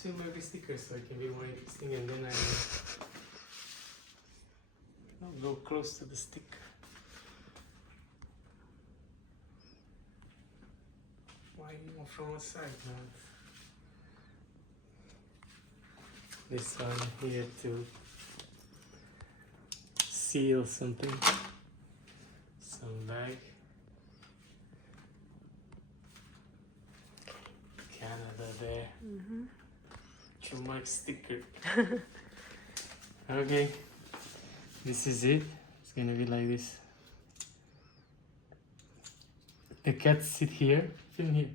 just remove the sticker so it can be more interesting, and then I'll go close to the stick. Why not from outside now? This one here to seal something, some bag. Canada there. Too much sticker. Okay, this is it. It's gonna be like this. The cats sit here. Film here.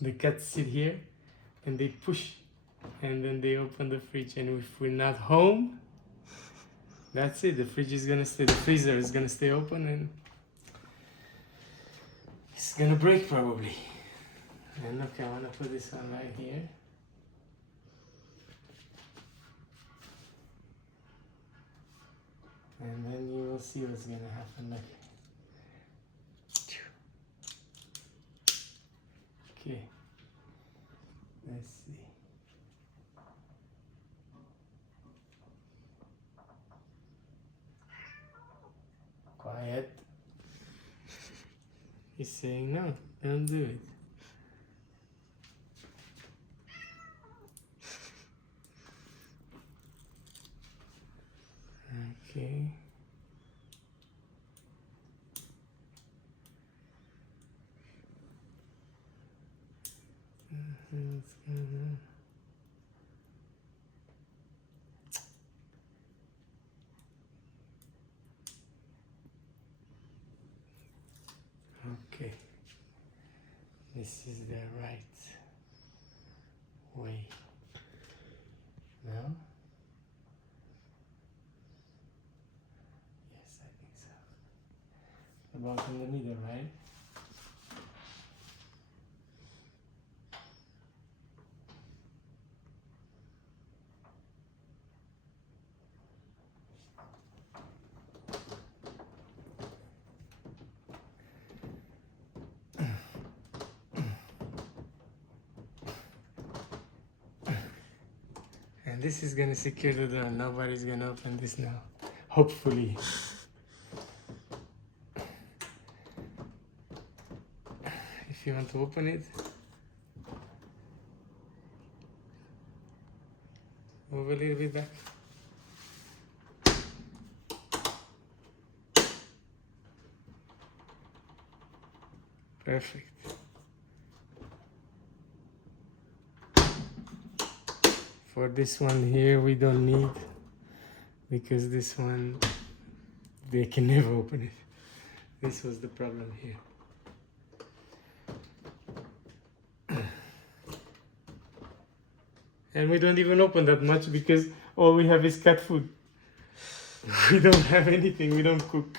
The cats sit here, and they push, and then they open the fridge. And if we're not home, that's it. The fridge is gonna stay. The freezer is gonna stay open, and it's gonna break probably. And okay, I want to put this one right here. And then you will see what's going to happen. Look. Okay. Let's see. Quiet. He's saying no, don't do it. Okay. What's going on? Okay. This is the right way. No? About in the middle, right? And this is gonna secure the door. Nobody's gonna open this now. Hopefully. If you want to open it, move a little bit back. Perfect. For this one here, we don't need, because this one, they can never open it. This was the problem here. And we don't even open that much because all we have is cat food. We don't have anything, we don't cook.